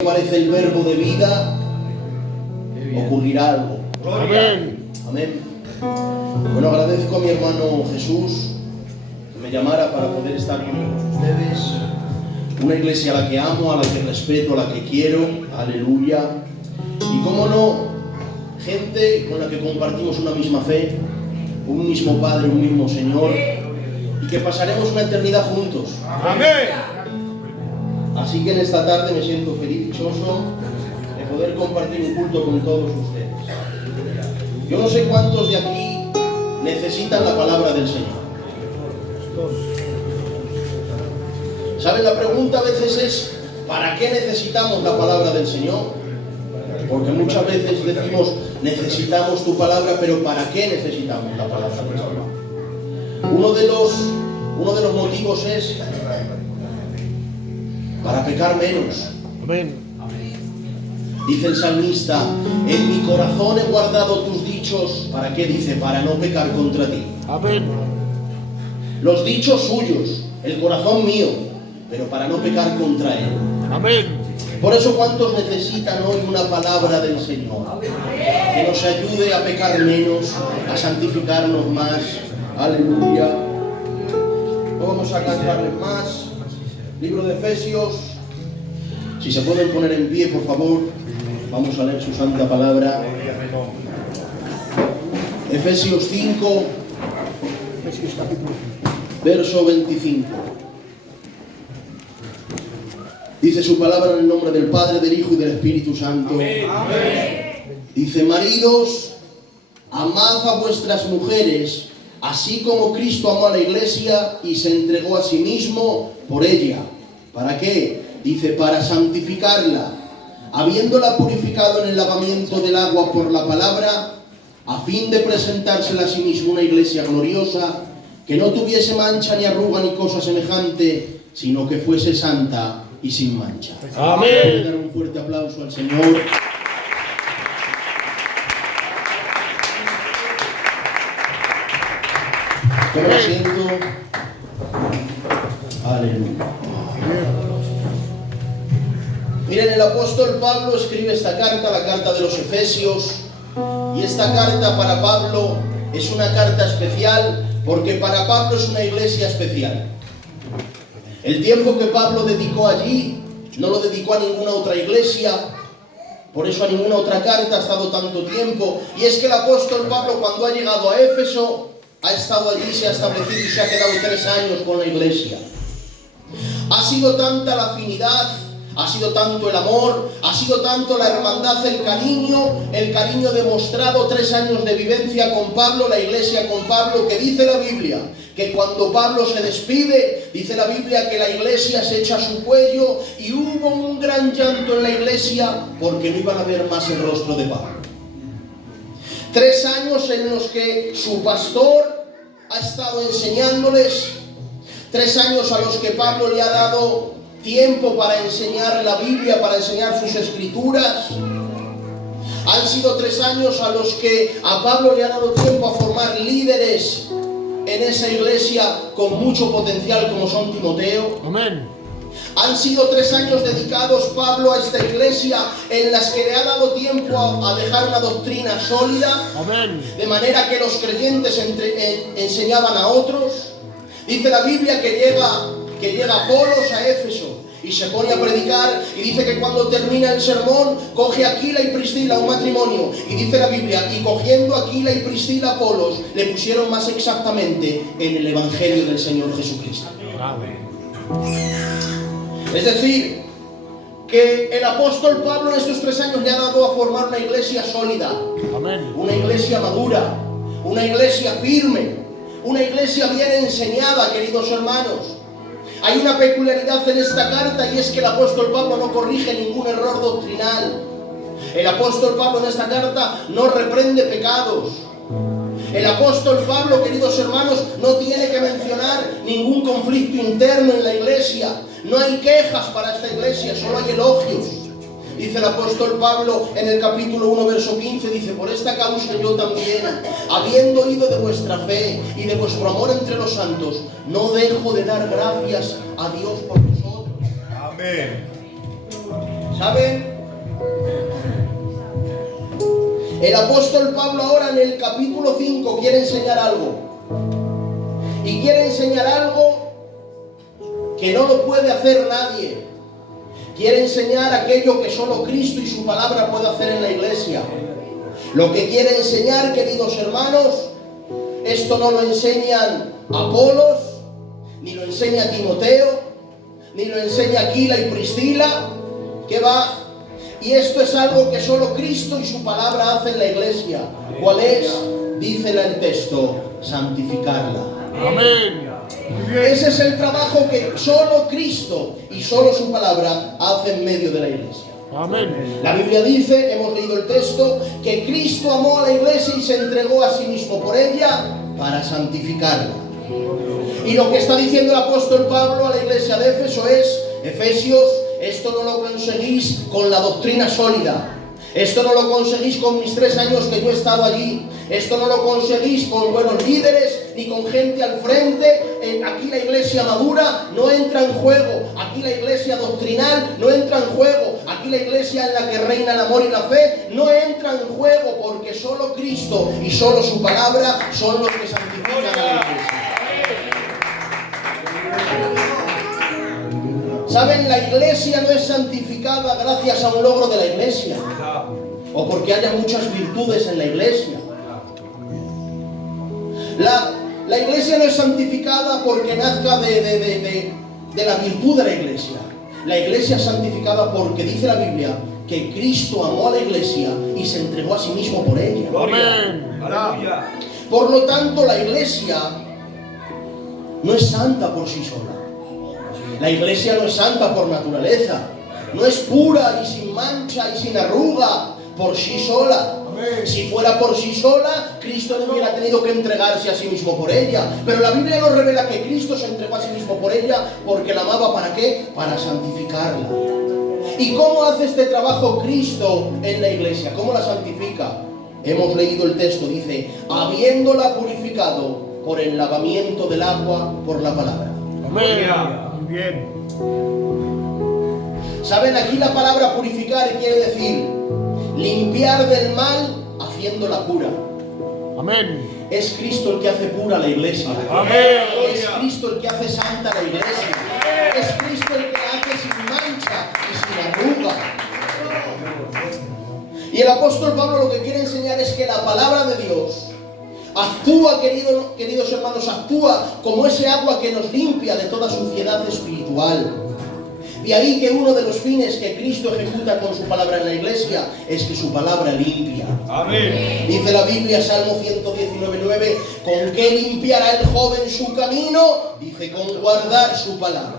Aparece el verbo de vida, ocurrirá algo. Amén. Amén. Bueno, agradezco a mi hermano Jesús que me llamara para poder estar con todos ustedes. Una iglesia a la que amo, a la que respeto, a la que quiero. Aleluya. Y cómo no, gente con la que compartimos una misma fe, un mismo Padre, un mismo Señor, y que pasaremos una eternidad juntos. Amén. Así que en esta tarde me siento feliz, dichoso de poder compartir un culto con todos ustedes. Yo no sé cuántos de aquí necesitan la palabra del Señor. ¿Saben? La pregunta a veces es, ¿para qué necesitamos la palabra del Señor? Porque muchas veces decimos, necesitamos tu palabra, pero ¿para qué necesitamos la palabra del Señor? Uno de los motivos es para pecar menos. Amén. Dice el salmista, en mi corazón he guardado tus dichos. ¿Para qué? Dice, para no pecar contra ti. Amén. Los dichos suyos, el corazón mío, pero para no pecar contra él. Amén. Por eso, ¿cuántos necesitan hoy una palabra del Señor? Que nos ayude a pecar menos, a santificarnos más. Aleluya. Vamos a cantarles más. Libro de Efesios. Si se pueden poner en pie, por favor. Vamos a leer su santa palabra. Efesios 5, verso 25. Dice su palabra en el nombre del Padre, del Hijo y del Espíritu Santo. Amén. Dice, maridos, amad a vuestras mujeres, así como Cristo amó a la iglesia y se entregó a sí mismo por ella. ¿Para qué? Dice, para santificarla, habiéndola purificado en el lavamiento del agua por la palabra, a fin de presentársela a sí mismo una iglesia gloriosa, que no tuviese mancha ni arruga ni cosa semejante, sino que fuese santa y sin mancha. Amén. Dar un fuerte aplauso al Señor. Toma asiento. Aleluya. Miren, el apóstol Pablo escribe esta carta, la carta de los Efesios, y esta carta para Pablo es una carta especial, porque para Pablo es una iglesia especial. El tiempo que Pablo dedicó allí, no lo dedicó a ninguna otra iglesia, por eso a ninguna otra carta ha estado tanto tiempo, y es que el apóstol Pablo, cuando ha llegado a Éfeso, ha estado allí, se ha establecido y se ha quedado 3 años con la iglesia. Ha sido tanta la afinidad, ha sido tanto el amor, ha sido tanto la hermandad, el cariño demostrado, 3 años de vivencia con Pablo, la iglesia con Pablo, que dice la Biblia, que cuando Pablo se despide, dice la Biblia que la iglesia se echa a su cuello y hubo un gran llanto en la iglesia porque no iban a ver más el rostro de Pablo. 3 años en los que su pastor ha estado enseñándoles, 3 años a los que Pablo le ha dado tiempo para enseñar la Biblia, para enseñar sus escrituras. Han sido 3 años a los que a Pablo le ha dado tiempo a formar líderes en esa iglesia con mucho potencial, como son Timoteo. Amén. Han sido 3 años dedicados Pablo a esta iglesia en las que le ha dado tiempo a dejar una doctrina sólida. Amén. De manera que los creyentes enseñaban a otros. Dice la Biblia que llega Apolos a Éfeso y se pone a predicar, y dice que cuando termina el sermón coge a Aquila y Priscila, un matrimonio, y dice la Biblia, y cogiendo a Aquila y Priscila a Apolos, le pusieron más exactamente en el Evangelio del Señor Jesucristo. Amén. Es decir, que el apóstol Pablo en estos 3 años le ha dado a formar una iglesia sólida. Amén. Una iglesia madura, una iglesia firme, una iglesia bien enseñada, queridos hermanos. Hay una peculiaridad en esta carta, y es que el apóstol Pablo no corrige ningún error doctrinal. El apóstol Pablo en esta carta no reprende pecados. El apóstol Pablo, queridos hermanos, no tiene que mencionar ningún conflicto interno en la iglesia. No hay quejas para esta iglesia, solo hay elogios. Dice el apóstol Pablo en el capítulo 1, verso 15, dice, por esta causa yo también, habiendo oído de vuestra fe y de vuestro amor entre los santos, no dejo de dar gracias a Dios por vosotros. Amén. ¿Saben? El apóstol Pablo ahora en el capítulo 5 quiere enseñar algo. Y quiere enseñar algo que no lo puede hacer nadie. Quiere enseñar aquello que solo Cristo y su palabra puede hacer en la iglesia. Lo que quiere enseñar, queridos hermanos, esto no lo enseñan Apolos, ni lo enseña Timoteo, ni lo enseña Aquila y Priscila, que va. Y esto es algo que solo Cristo y su palabra hacen en la iglesia. ¿Cuál es? Dice el texto, santificarla. Amén. Ese es el trabajo que solo Cristo y solo su palabra hacen en medio de la iglesia. Amén. La Biblia dice, hemos leído el texto, que Cristo amó a la iglesia y se entregó a sí mismo por ella para santificarla. Y lo que está diciendo el apóstol Pablo a la iglesia de Éfeso es, Efesios, esto no lo conseguís con la doctrina sólida. Esto no lo conseguís con mis 3 años que yo he estado allí. Esto no lo conseguís con buenos líderes ni con gente al frente. Aquí la iglesia madura no entra en juego. Aquí la iglesia doctrinal no entra en juego. Aquí la iglesia en la que reina el amor y la fe no entra en juego, porque solo Cristo y solo su palabra son los que santifican a la iglesia. ¿Saben? La iglesia no es santificada gracias a un logro de la iglesia o porque haya muchas virtudes en la iglesia. La iglesia no es santificada porque nazca de la virtud de la iglesia. La iglesia es santificada porque dice la Biblia que Cristo amó a la iglesia y se entregó a sí mismo por ella. Amén. Por lo tanto, la iglesia no es santa por sí sola. La iglesia no es santa por naturaleza. No es pura y sin mancha y sin arruga por sí sola. Si fuera por sí sola, Cristo no hubiera tenido que entregarse a sí mismo por ella. Pero la Biblia nos revela que Cristo se entregó a sí mismo por ella porque la amaba. ¿Para qué? Para santificarla. ¿Y cómo hace este trabajo Cristo en la iglesia? ¿Cómo la santifica? Hemos leído el texto, dice, habiéndola purificado por el lavamiento del agua por la palabra. Amén. Bien. ¿Saben? Aquí la palabra purificar quiere decir limpiar del mal haciéndola pura. Amén. Es Cristo el que hace pura la iglesia. Amén. Es Cristo el que hace santa la iglesia. Es Cristo el que la hace sin mancha y sin arruga. Y el apóstol Pablo lo que quiere enseñar es que la palabra de Dios actúa, queridos hermanos, actúa como ese agua que nos limpia de toda suciedad espiritual. De ahí que uno de los fines que Cristo ejecuta con su palabra en la iglesia es que su palabra limpia. Amén. Dice la Biblia, Salmo 119:9, ¿con qué limpiará el joven su camino? Dice, con guardar su palabra.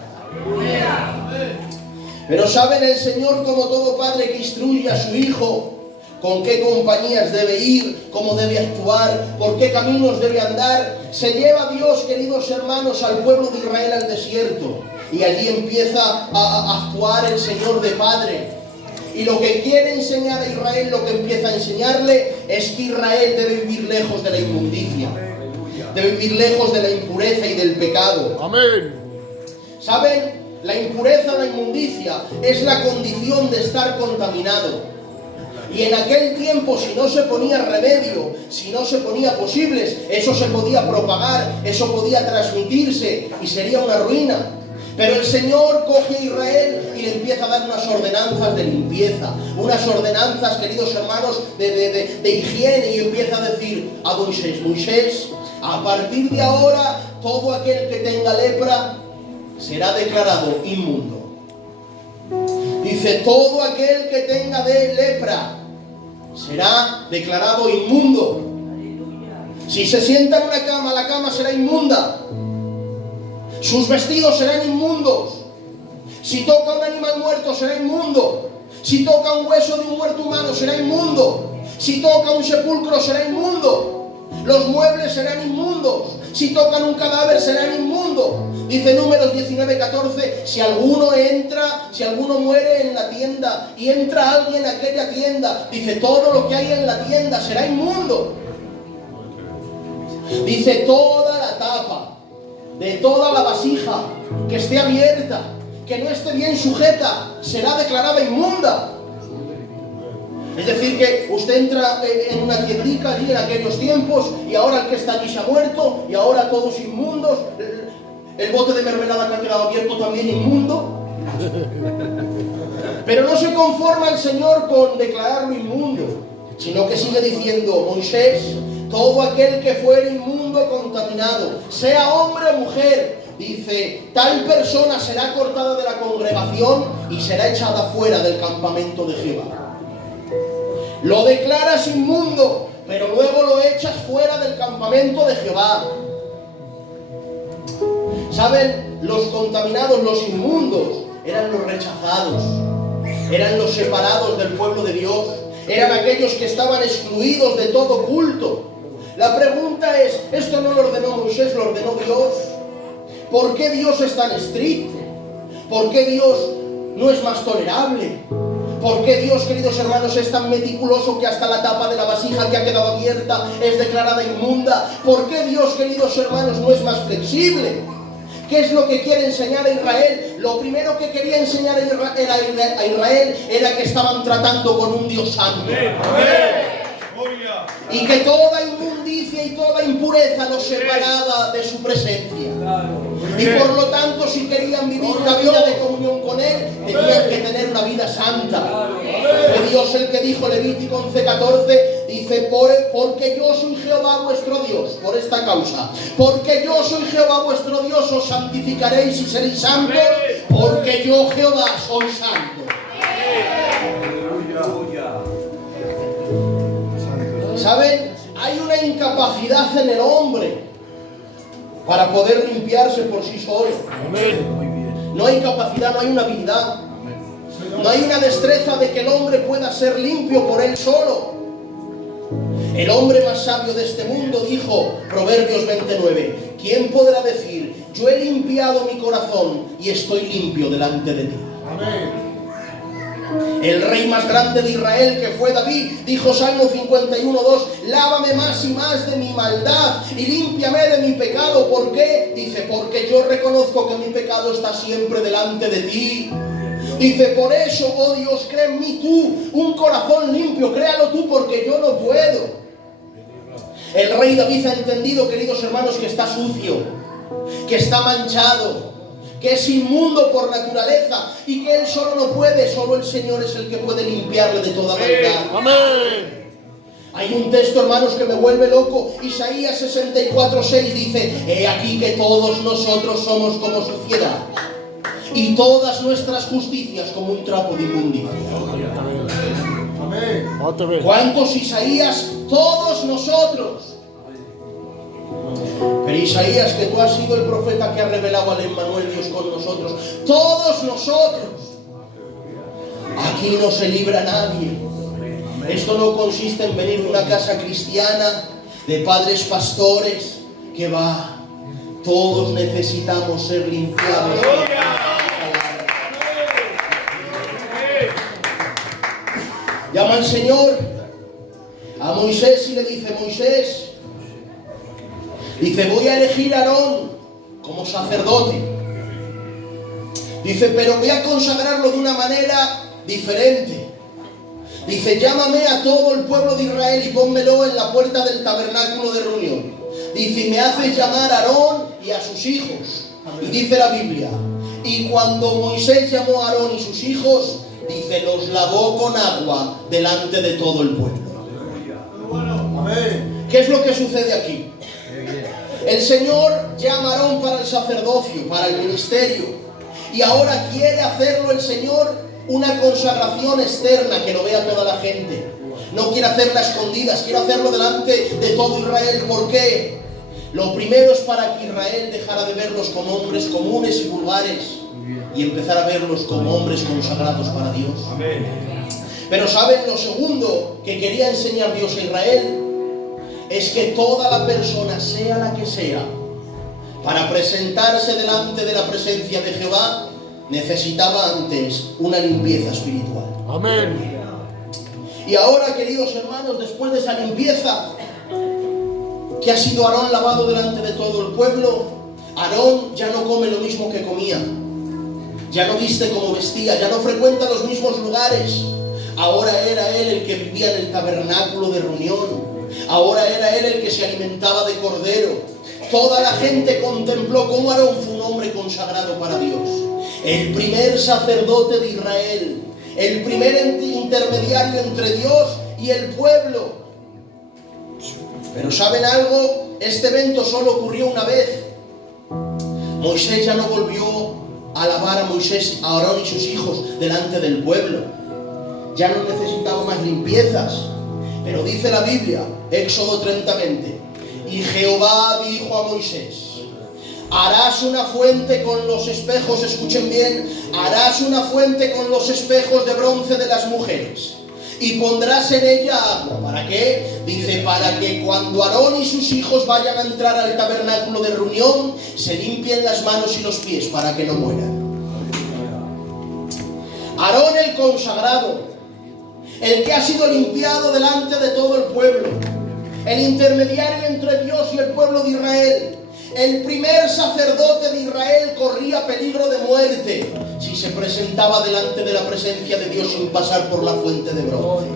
Pero saben, el Señor, como todo padre que instruye a su hijo, con qué compañías debe ir, cómo debe actuar, por qué caminos debe andar, se lleva a Dios, queridos hermanos, al pueblo de Israel al desierto. Y allí empieza a actuar el Señor de Padre. Y lo que quiere enseñar a Israel, lo que empieza a enseñarle, es que Israel debe vivir lejos de la inmundicia. Debe vivir lejos de la impureza y del pecado. Amén. ¿Saben? La impureza, la inmundicia, es la condición de estar contaminado. Y en aquel tiempo, si no se ponía remedio, si no se ponía posibles, eso se podía propagar, eso podía transmitirse y sería una ruina. Pero el Señor coge a Israel y le empieza a dar unas ordenanzas de limpieza, unas ordenanzas, queridos hermanos, de higiene, y empieza a decir a Moisés, Moisés, a partir de ahora, todo aquel que tenga lepra será declarado inmundo. Dice, todo aquel que tenga lepra será declarado inmundo. Si se sienta en una cama, la cama será inmunda. Sus vestidos serán inmundos. Si toca un animal muerto, será inmundo. Si toca un hueso de un muerto humano, será inmundo. Si toca un sepulcro, será inmundo. Los muebles serán inmundos. Si tocan un cadáver, serán inmundos. Dice Números 19:14, si alguno muere en la tienda y entra alguien a aquella tienda, dice, todo lo que hay en la tienda será inmundo. Dice, toda la tapa de toda la vasija que esté abierta, que no esté bien sujeta será declarada inmunda. Es decir, que usted entra en una tiendica allí en aquellos tiempos y ahora el que está allí se ha muerto y ahora todos inmundos. El bote de mermelada que ha quedado abierto también inmundo. Pero no se conforma el Señor con declararlo inmundo, sino que sigue diciendo: Moisés, todo aquel que fuere inmundo, contaminado, sea hombre o mujer, dice, tal persona será cortada de la congregación y será echada fuera del campamento de Jehová. Lo declaras inmundo, pero luego lo echas fuera del campamento de Jehová. ¿Saben? Los contaminados, los inmundos, eran los rechazados, eran los separados del pueblo de Dios, eran aquellos que estaban excluidos de todo culto. La pregunta es, ¿esto no lo ordenó Moisés, lo ordenó Dios? ¿Por qué Dios es tan estricto? ¿Por qué Dios no es más tolerable? ¿Por qué Dios, queridos hermanos, es tan meticuloso que hasta la tapa de la vasija que ha quedado abierta es declarada inmunda? ¿Por qué Dios, queridos hermanos, no es más flexible? ¿Qué es lo que quiere enseñar a Israel? Lo primero que quería enseñar a Israel era que estaban tratando con un Dios santo. Y que toda inmundicia y toda impureza los separaba de su presencia. Y por lo tanto, si querían vivir una vida de comunión con Él, tenían que tener una vida santa. Fue Dios el que dijo, Levítico 11:14, dice, porque yo soy Jehová vuestro Dios, por esta causa. Porque yo soy Jehová vuestro Dios, os santificaréis y seréis santos, porque yo Jehová soy santo. ¿Saben? Hay una incapacidad en el hombre para poder limpiarse por sí solo. No hay capacidad, no hay una habilidad. No hay una destreza de que el hombre pueda ser limpio por él solo. El hombre más sabio de este mundo dijo, Proverbios 29, ¿quién podrá decir, yo he limpiado mi corazón y estoy limpio delante de ti? Amén. El rey más grande de Israel, que fue David, dijo Salmo 51:2, lávame más y más de mi maldad y límpiame de mi pecado. ¿Por qué? Dice, porque yo reconozco que mi pecado está siempre delante de ti. Dice, por eso, oh Dios, crea en mí tú un corazón limpio, créalo tú porque yo no puedo. El rey David ha entendido, queridos hermanos, que está sucio, que está manchado, que es inmundo por naturaleza y que él solo no puede, solo el Señor es el que puede limpiarle de toda maldad. Amén. Hay un texto, hermanos, que me vuelve loco. Isaías 64:6 dice, he aquí que todos nosotros somos como suciedad y todas nuestras justicias como un trapo de inmundicia. Amén. ¿Cuántos Isaías? Todos nosotros. Pero Isaías, que tú has sido el profeta que ha revelado al Emmanuel, Dios con nosotros, todos nosotros. Aquí no se libra nadie. Esto no consiste en venir de una casa cristiana, de padres pastores, que va. Todos necesitamos ser limpiados. Llama al Señor a Moisés y le dice, Moisés, dice, voy a elegir a Aarón como sacerdote. Dice, pero voy a consagrarlo de una manera diferente. Dice, llámame a todo el pueblo de Israel y pónmelo en la puerta del tabernáculo de reunión. Dice, y me haces llamar a Aarón y a sus hijos. Y dice la Biblia, y cuando Moisés llamó a Aarón y sus hijos, dice, los lavó con agua delante de todo el pueblo. ¿Qué es lo que sucede aquí? El Señor llama a Aarón para el sacerdocio, para el ministerio, y ahora quiere hacerlo el Señor una consagración externa que lo vea toda la gente. No quiere hacerla a escondidas, quiere hacerlo delante de todo Israel. ¿Por qué? Lo primero es para que Israel dejara de verlos como hombres comunes y vulgares y empezar a verlos como hombres consagrados para Dios. Amén. Pero ¿saben? Lo segundo que quería enseñar Dios a Israel es que toda la persona, sea la que sea, para presentarse delante de la presencia de Jehová, necesitaba antes una limpieza espiritual. Amén. Y ahora, queridos hermanos, después de esa limpieza, que ha sido Aarón lavado delante de todo el pueblo, Aarón ya no come lo mismo que comía. ya no viste como vestía, ya no frecuenta los mismos lugares. Ahora era él el que vivía en el tabernáculo de reunión. Ahora era él el que se alimentaba de cordero. Toda la gente contempló cómo Aarón fue un hombre consagrado para Dios. El primer sacerdote de Israel. El primer intermediario entre Dios y el pueblo. Pero ¿saben algo? Este evento solo ocurrió una vez. Moisés ya no volvió a alabar a Moisés, a Aarón y sus hijos delante del pueblo. Ya no necesitaba más limpiezas. Pero dice la Biblia, Éxodo 30:20, y Jehová dijo a Moisés: harás una fuente con los espejos, escuchen bien, harás una fuente con los espejos de bronce de las mujeres, y pondrás en ella agua. ¿Para qué? Dice, para que cuando Aarón y sus hijos vayan a entrar al tabernáculo de reunión, se limpien las manos y los pies para que no mueran. Aarón el consagrado, el que ha sido limpiado delante de todo el pueblo, el intermediario entre Dios y el pueblo de Israel, el primer sacerdote de Israel, corría peligro de muerte si se presentaba delante de la presencia de Dios sin pasar por la fuente de bronce.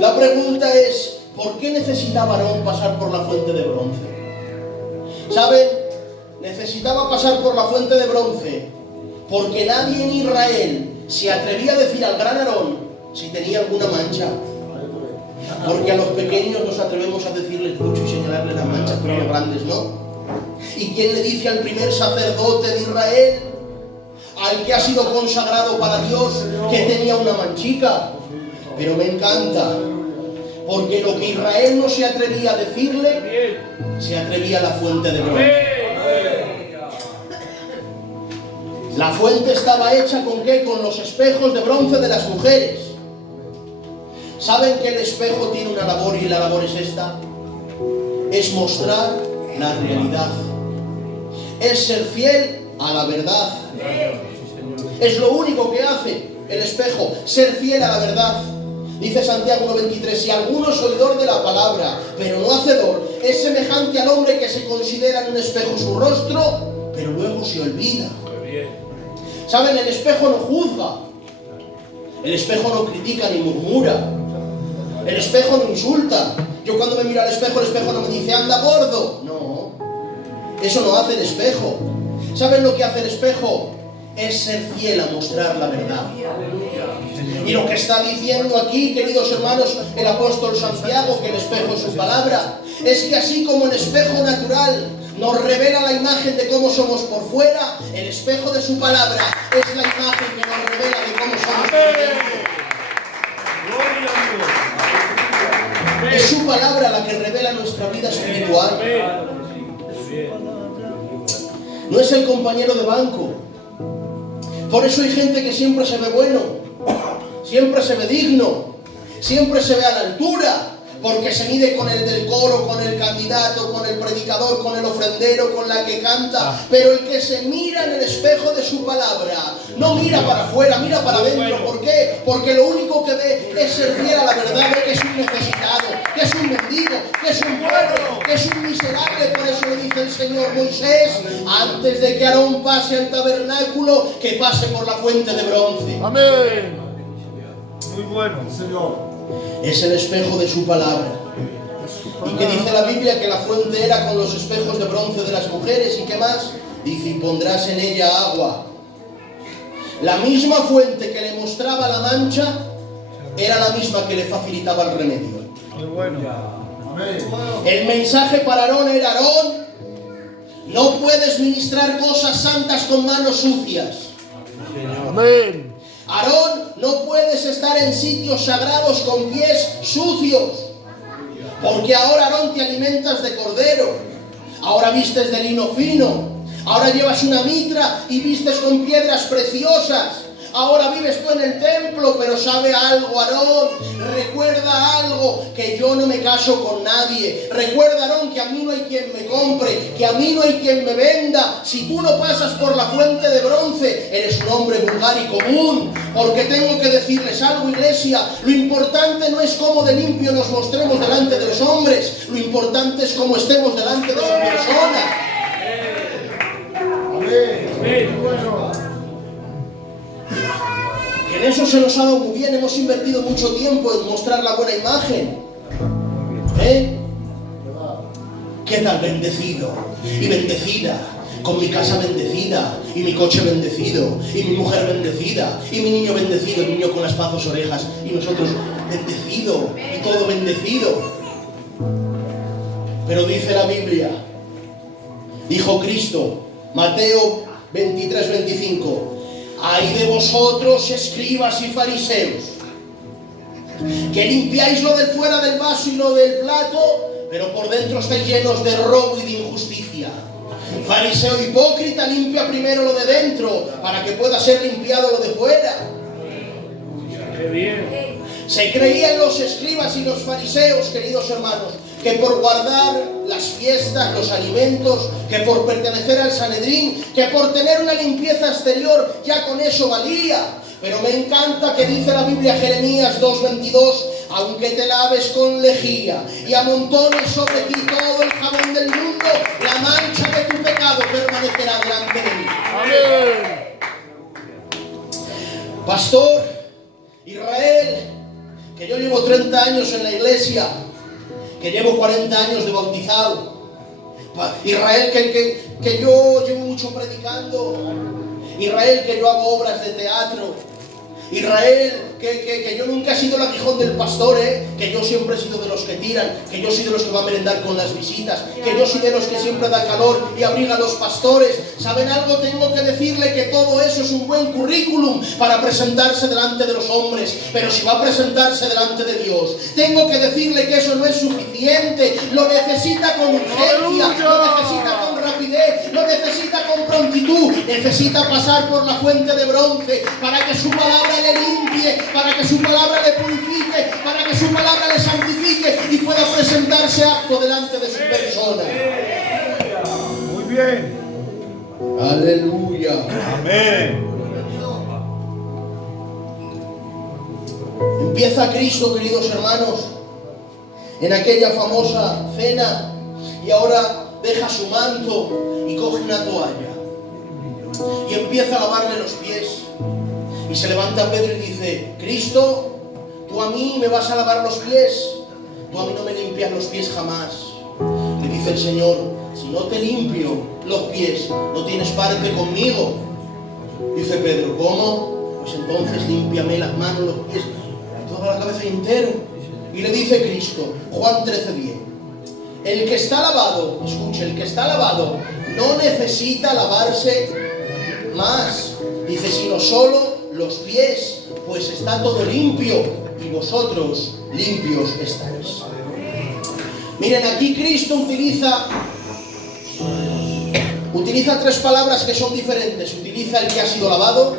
La pregunta es, ¿por qué necesitaba Aarón pasar por la fuente de bronce? ¿Saben? Necesitaba pasar por la fuente de bronce porque nadie en Israel se atrevía a decir al gran Aarón si tenía alguna mancha. Porque a los pequeños nos atrevemos a decirles mucho y señalarles las manchas, pero a los grandes no. ¿Y quién le dice al primer sacerdote de Israel, al que ha sido consagrado para Dios, que tenía una manchica? Pero me encanta, porque lo que Israel no se atrevía a decirle, se atrevía a la fuente de bronce. La fuente estaba hecha ¿con qué? Con los espejos de bronce de las mujeres. ¿Saben que el espejo tiene una labor y la labor es esta? Es mostrar la realidad. Es ser fiel a la verdad. Es lo único que hace el espejo, ser fiel a la verdad. Dice Santiago 1:23, si alguno es oidor de la palabra, pero no hacedor, es semejante al hombre que se considera en un espejo su rostro, pero luego se olvida. ¿Saben? El espejo no juzga. El espejo no critica ni murmura. El espejo no insulta. Yo cuando me miro al espejo, el espejo no me dice, anda gordo. No, eso no hace el espejo. ¿Saben lo que hace el espejo? Es ser fiel a mostrar la verdad. Y lo que está diciendo aquí, queridos hermanos, el apóstol Santiago, que el espejo es su palabra, es que así como el espejo natural nos revela la imagen de cómo somos por fuera, el espejo de su palabra es la imagen que nos revela de cómo somos por dentro. Es su palabra la que revela nuestra vida espiritual. No es el compañero de banco. Por eso hay gente que siempre se ve bueno, siempre se ve digno, siempre se ve a la altura, porque se mide con el del coro, con el candidato, con el predicador, con el ofrendero, con la que canta. Pero el que se mira en el espejo de su palabra, no mira para afuera, mira para adentro. ¿Por qué? Porque lo único que ve es ser fiel a la verdad, ve que es un necesitado, que es un mendigo, que es un pueblo, que es un miserable. Por eso le dice el Señor: Moisés, antes de que Aarón pase al tabernáculo, que pase por la fuente de bronce. Amén. Muy bueno, Señor. Es el espejo de su palabra. ¿Y qué dice la Biblia? Que la fuente era con los espejos de bronce de las mujeres. ¿Y qué más? Dice: y pondrás en ella agua. La misma fuente que le mostraba la mancha era la misma que le facilitaba el remedio. Muy bueno. El mensaje para Aarón era: Aarón, no puedes ministrar cosas santas con manos sucias. Amén. Aarón, no puedes estar en sitios sagrados con pies sucios, porque ahora, Aarón, te alimentas de cordero, ahora vistes de lino fino, ahora llevas una mitra y vistes con piedras preciosas. Ahora vives tú en el templo, pero ¿sabe algo, Aarón? Recuerda algo, que yo no me caso con nadie. Recuerda, Aarón, que a mí no hay quien me compre, que a mí no hay quien me venda. Si tú no pasas por la fuente de bronce, eres un hombre vulgar y común. Porque tengo que decirles algo, iglesia, lo importante no es cómo de limpio nos mostremos delante de los hombres, lo importante es cómo estemos delante de su persona. Amén. Amén. Bueno. Que en eso se nos ha dado muy bien, hemos invertido mucho tiempo en mostrar la buena imagen. ¿Qué tal bendecido y bendecida? Con mi casa bendecida, y mi coche bendecido, y mi mujer bendecida, y mi niño bendecido, el niño con las pazos orejas, y nosotros bendecido, y todo bendecido. Pero dice la Biblia, dijo Cristo, Mateo 23-25, ay de vosotros, escribas y fariseos, que limpiáis lo del fuera del vaso y lo del plato, pero por dentro estáis llenos de robo y de injusticia. Fariseo hipócrita, limpia primero lo de dentro para que pueda ser limpiado lo de fuera. Qué bien. Se creían los escribas y los fariseos, queridos hermanos, que por guardar las fiestas, los alimentos, que por pertenecer al Sanedrín, que por tener una limpieza exterior, ya con eso valía. Pero me encanta que dice la Biblia, Jeremías 2:22, aunque te laves con lejía y amontones sobre ti todo el jabón del mundo, la mancha de tu pecado permanecerá delante de mí. Amén. Pastor, Israel, que yo llevo 30 años en la iglesia, que llevo 40 años de bautizado. Israel, que yo llevo mucho predicando. Israel, que yo hago obras de teatro. Israel, que yo nunca he sido el aguijón del pastor, que yo siempre he sido de los que tiran, que yo soy de los que va a merendar con las visitas, que yo soy de los que siempre da calor y abriga a los pastores. ¿Saben algo? Tengo que decirle que todo eso es un buen currículum para presentarse delante de los hombres, pero si va a presentarse delante de Dios, tengo que decirle que eso no es suficiente. Lo necesita con urgencia, lo necesita con rapidez, lo necesita con prontitud, necesita pasar por la fuente de bronce para que su palabra le limpie, para que su palabra le purifique, para que su palabra le santifique y pueda presentarse apto delante de su persona. Muy bien. Aleluya. Amén. Empieza Cristo, queridos hermanos, en aquella famosa cena, y ahora deja su manto y coge una toalla y empieza a lavarle los pies. Y se levanta Pedro y dice, Cristo, tú a mí me vas a lavar los pies, tú a mí no me limpias los pies jamás. Le dice el Señor, si no te limpio los pies, no tienes parte conmigo. Dice Pedro, ¿cómo? Pues entonces límpiame las manos, los pies, toda la cabeza entero. Y le dice Cristo, Juan 13:10, el que está lavado, escuche, el que está lavado no necesita lavarse más, dice, sino solo los pies, pues está todo limpio y vosotros limpios estáis. Miren, aquí Cristo utiliza tres palabras que son diferentes. Utiliza el que ha sido lavado,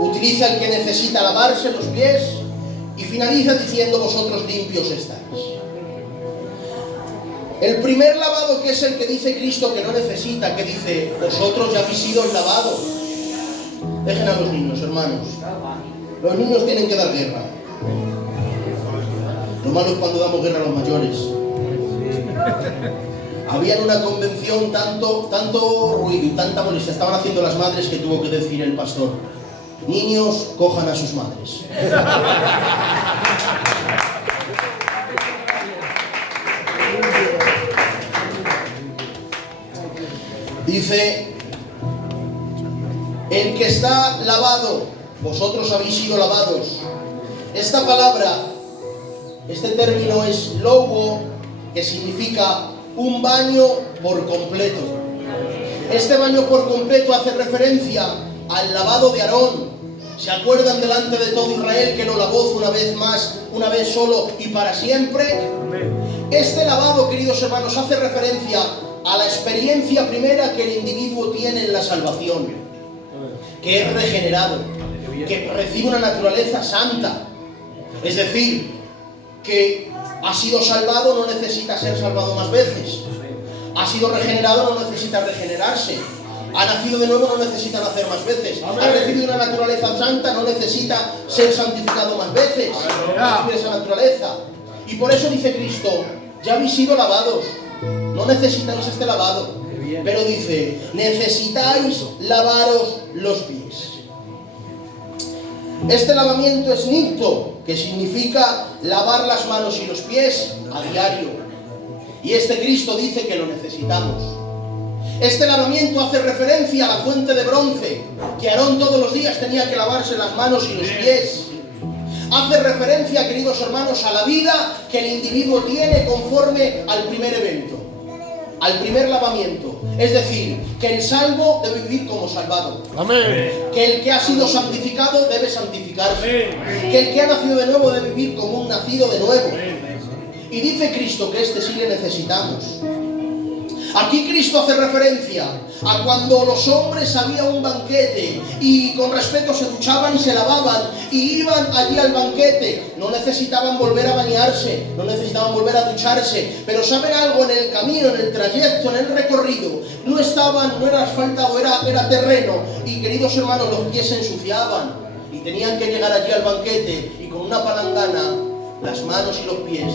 utiliza el que necesita lavarse los pies y finaliza diciendo vosotros limpios estáis. El primer lavado, que es el que dice Cristo que no necesita, que dice vosotros ya habéis sido lavados. Dejen a los niños, hermanos. Los niños tienen que dar guerra. Lo malo es cuando damos guerra a los mayores. Había en una convención tanto ruido y tanta molestia estaban haciendo las madres que tuvo que decir el pastor, niños, cojan a sus madres. Dice, el que está lavado, vosotros habéis sido lavados. Esta palabra, este término es logo, que significa un baño por completo. Este baño por completo hace referencia al lavado de Aarón. ¿Se acuerdan delante de todo Israel que lo lavó una vez más, una vez solo y para siempre? Este lavado, queridos hermanos, hace referencia a la experiencia primera que el individuo tiene en la salvación, que es regenerado, que recibe una naturaleza santa. Es decir, que ha sido salvado, no necesita ser salvado más veces. Ha sido regenerado, no necesita regenerarse. Ha nacido de nuevo, no necesita nacer más veces. Ha recibido una naturaleza santa, no necesita ser santificado más veces. Recibe esa naturaleza. Y por eso dice Cristo, ya habéis sido lavados, no necesitáis este lavado. Pero dice, necesitáis lavaros los pies. Este lavamiento es nicto, que significa lavar las manos y los pies a diario. Y este Cristo dice que lo necesitamos. Este lavamiento hace referencia a la fuente de bronce, que Aarón todos los días tenía que lavarse las manos y los pies. Hace referencia, queridos hermanos, a la vida que el individuo tiene conforme al primer evento, al primer lavamiento. Es decir, que el salvo debe vivir como salvado. Amén. Que el que ha sido santificado debe santificarse. Que el que ha nacido de nuevo debe vivir como un nacido de nuevo. Y dice Cristo que este sí le necesitamos. Aquí Cristo hace referencia a cuando los hombres había un banquete y con respeto se duchaban y se lavaban y iban allí al banquete. No necesitaban volver a bañarse, no necesitaban volver a ducharse, pero ¿saben algo? En el camino, en el trayecto, en el recorrido, no era asfaltado, era terreno, y queridos hermanos, los pies se ensuciaban y tenían que llegar allí al banquete y con una palangana las manos y los pies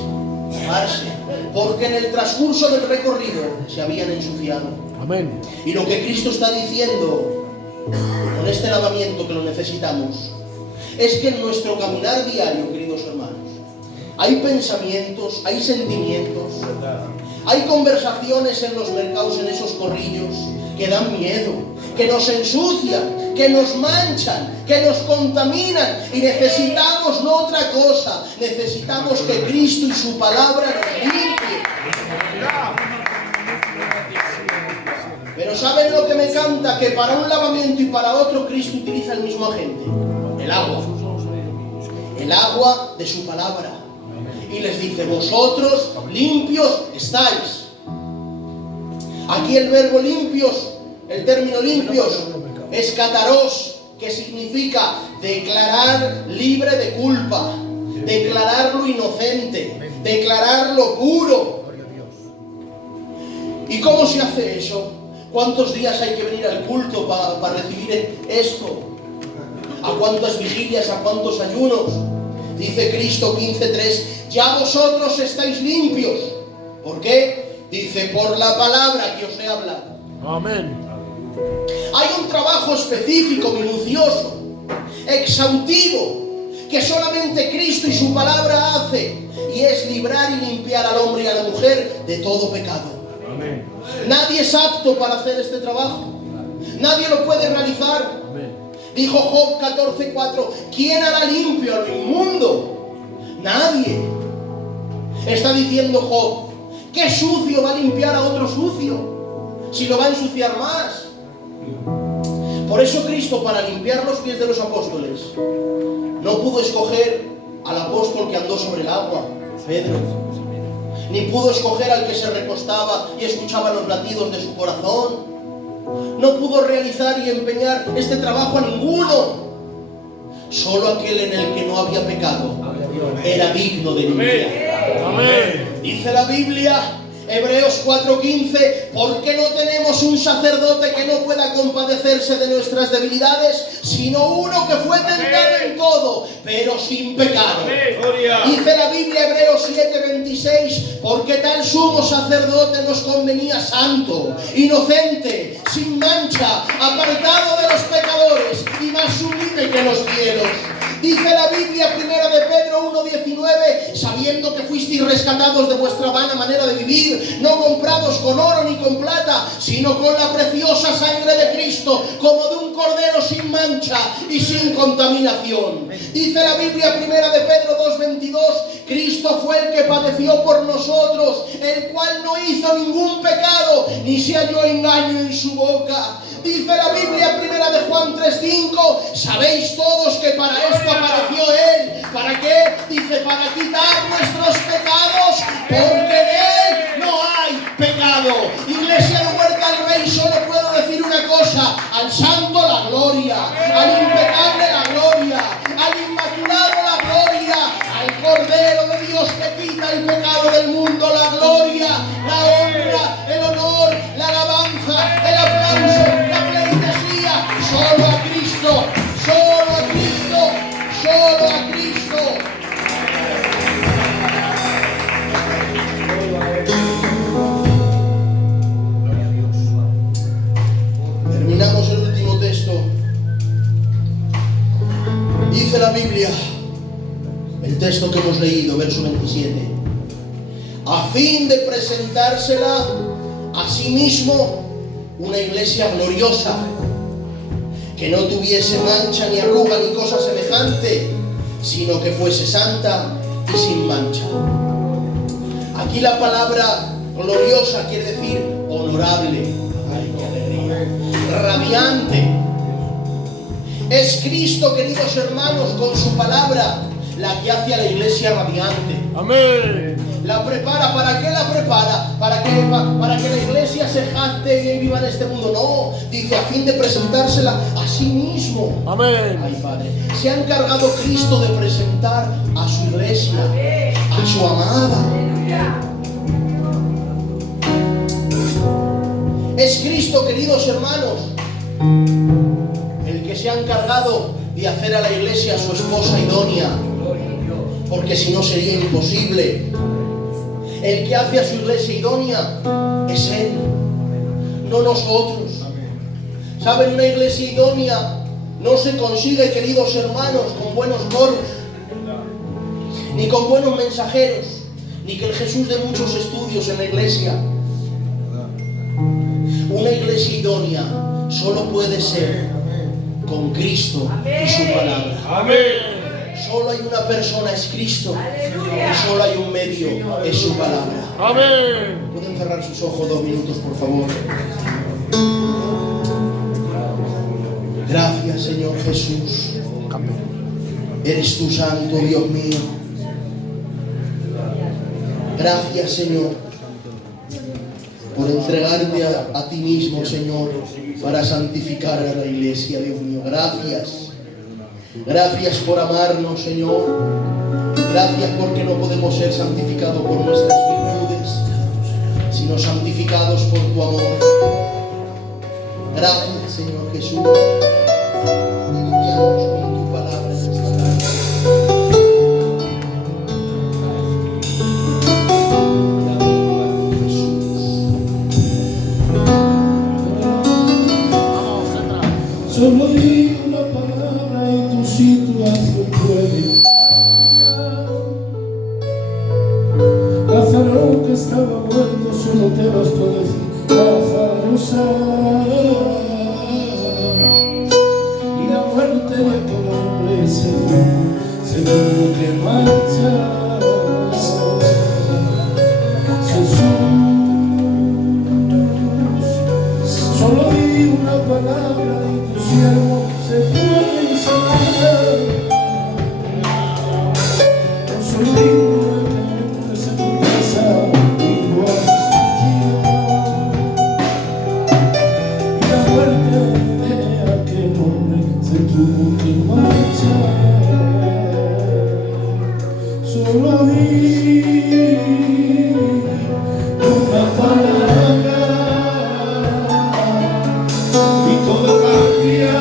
lavarse, porque en el transcurso del recorrido se habían ensuciado. Amén. Y lo que Cristo está diciendo con este lavamiento que lo necesitamos es que en nuestro caminar diario, queridos hermanos, hay pensamientos, hay sentimientos, hay conversaciones en los mercados, en esos corrillos, que dan miedo, que nos ensucian, que nos manchan, que nos contaminan, y necesitamos no otra cosa, necesitamos que Cristo y su palabra nos limpie. Pero ¿saben lo que me encanta? Que para un lavamiento y para otro Cristo utiliza el mismo agente, el agua de su palabra, y les dice: vosotros limpios estáis. Aquí el verbo limpios, el término limpios, es kataros, que significa declarar libre de culpa, declararlo inocente, declararlo puro. ¿Y cómo se hace eso? ¿Cuántos días hay que venir al culto para recibir esto? ¿A cuántas vigilias, a cuántos ayunos? Dice Cristo 15:3, ya vosotros estáis limpios. ¿Por qué? Dice, por la palabra que os he hablado. Amén. Hay un trabajo específico, minucioso, exhaustivo, que solamente Cristo y su palabra hace, y es librar y limpiar al hombre y a la mujer de todo pecado. Amén. Nadie es apto para hacer este trabajo. Nadie lo puede realizar. Amén. Dijo Job 14:4, ¿quién hará limpio a lo inmundo? Nadie. Está diciendo Job, ¿qué sucio va a limpiar a otro sucio? Si lo va a ensuciar más. Por eso Cristo, para limpiar los pies de los apóstoles, no pudo escoger al apóstol que andó sobre el agua, Pedro. Ni pudo escoger al que se recostaba y escuchaba los latidos de su corazón. No pudo realizar y empeñar este trabajo a ninguno. Solo aquel en el que no había pecado era digno de limpiar. Amén. Dice la Biblia, Hebreos 4:15, ¿por qué no tenemos un sacerdote que no pueda compadecerse de nuestras debilidades, sino uno que fue tentado en todo, pero sin pecado? Dice la Biblia, Hebreos 7:26, porque tal sumo sacerdote nos convenía santo, inocente, sin mancha, apartado de los pecadores y más sublime que los cielos. Dice la Biblia, primera de Pedro 1:19, sabiendo que fuisteis rescatados de vuestra vana manera de vivir, no comprados con oro ni con plata, sino con la preciosa sangre de Cristo, como de un cordero sin mancha y sin contaminación. Dice la Biblia, primera de Pedro 2:22, Cristo fue el que padeció por nosotros, el cual no hizo ningún pecado, ni se halló engaño en su boca. Dice la Biblia, primera de Juan 3:5, sabéis todos que para esto apareció Él. ¿Para qué? Dice, para quitar nuestros pecados, porque en Él no hay pecado. Iglesia de Huerta del Rey, solo puedo decir una cosa: al santo la gloria, al impecable la gloria, al inmaculado la gloria, al Cordero de Dios que quita el pecado del mundo la gloria, la honra, el honor, la alabanza, el aplauso, la pleitesía, solo a Cristo, solo a Cristo, solo a Cristo. Terminamos el último texto. Dice El texto que hemos leído, verso 27. A fin de presentársela a sí mismo una iglesia gloriosa, que no tuviese mancha ni arruga ni cosa semejante, sino que fuese santa y sin mancha. Aquí la palabra gloriosa quiere decir honorable. Ay, qué alegría. Radiante. Es Cristo, queridos hermanos, con su palabra, la que hace a la iglesia radiante. Amén. La prepara. ¿Para qué la prepara? Para que la iglesia se jacte y viva en este mundo. No, dice a fin de presentársela a sí mismo. Amén. Ay, Padre, se ha encargado Cristo de presentar a su iglesia, a su amada. Es Cristo, queridos hermanos, el que se ha encargado de hacer a la iglesia su esposa idónea, porque si no sería imposible. El que hace a su iglesia idónea es Él, no nosotros. ¿Saben? Una iglesia idónea no se consigue, queridos hermanos, con buenos coros, ni con buenos mensajeros, ni que el Jesús de muchos estudios en la iglesia. Una iglesia idónea solo puede ser con Cristo y su palabra. Amén. Solo hay una persona, es Cristo. Y solo hay un medio, es su palabra. Amén. ¿Pueden cerrar sus ojos 2 minutos, por favor? Gracias, Señor Jesús. Eres tú santo, Dios mío. Gracias, Señor, por entregarte a ti mismo, Señor, para santificar a la iglesia, Dios mío. Gracias. Gracias por amarnos, Señor. Gracias porque no podemos ser santificados por nuestras virtudes, sino santificados por tu amor. Gracias, Señor Jesús. Limpianos con tu palabra en esta tarde. Solo di una palabra y tu situación puede cambiar. Lázaro, que estaba muerto, solo te bastó decir Lázaro, sal. Y la muerte de aquel hombre se tuvo que marchar. Jesús, solo di una palabra y tu siervo se puede sanar. No soy digno de que entres en tu casa y guardes tu vida. Y la muerte de aquel hombre se tuvo que marchar. Solo di una palabra y todo cambia.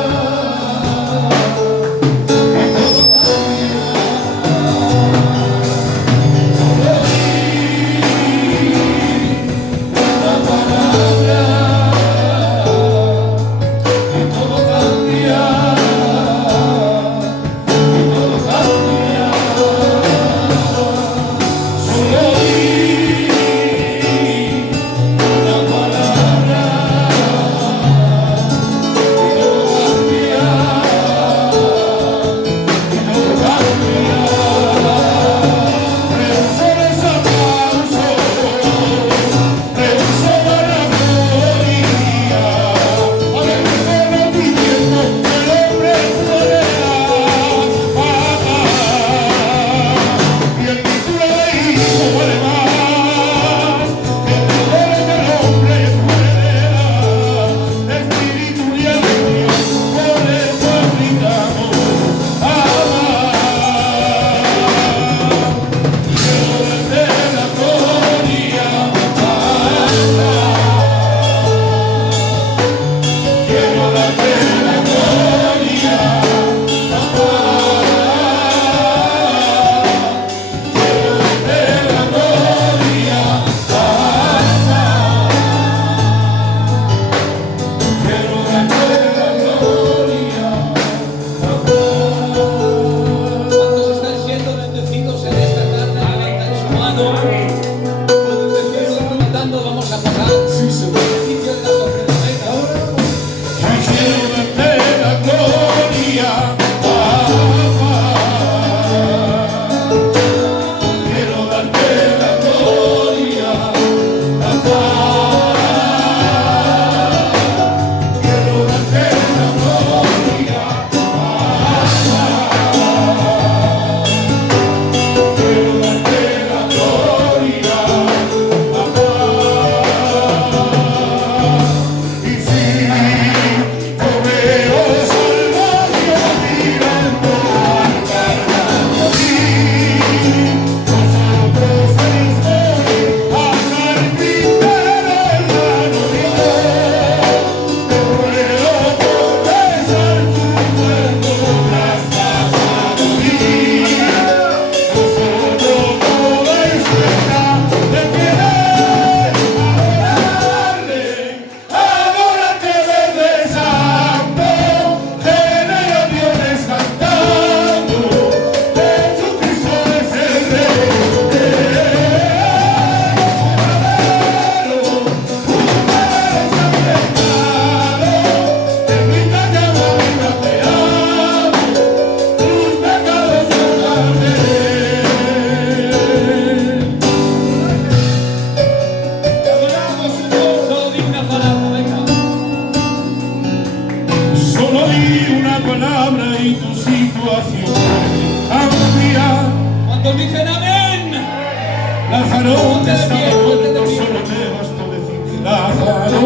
varón que estaba muerto, solo me bastó decir Lázaro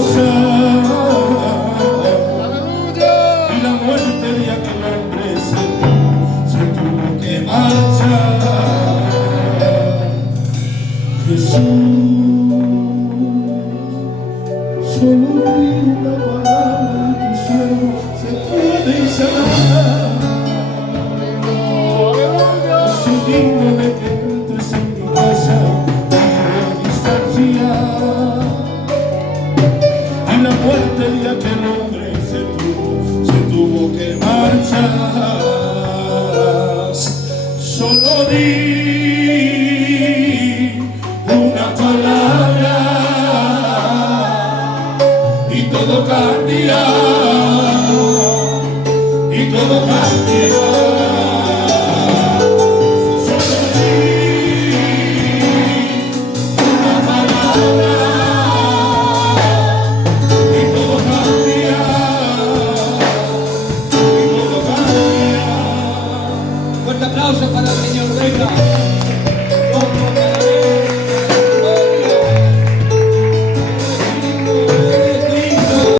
y la muerte de aquel hombre se tuvo que marchar. Jesús, solo di una palabra y tu siervo se puede sanar. Soy digno de que entres en mi casa a distancia. Y la muerte de aquel hombre se tuvo que marchar. Solo di una palabra y todo cambia, y todo cambia. Solo di una palabra y todo cambia, y todo cambia. Fuerte aplauso para el Señor, venga.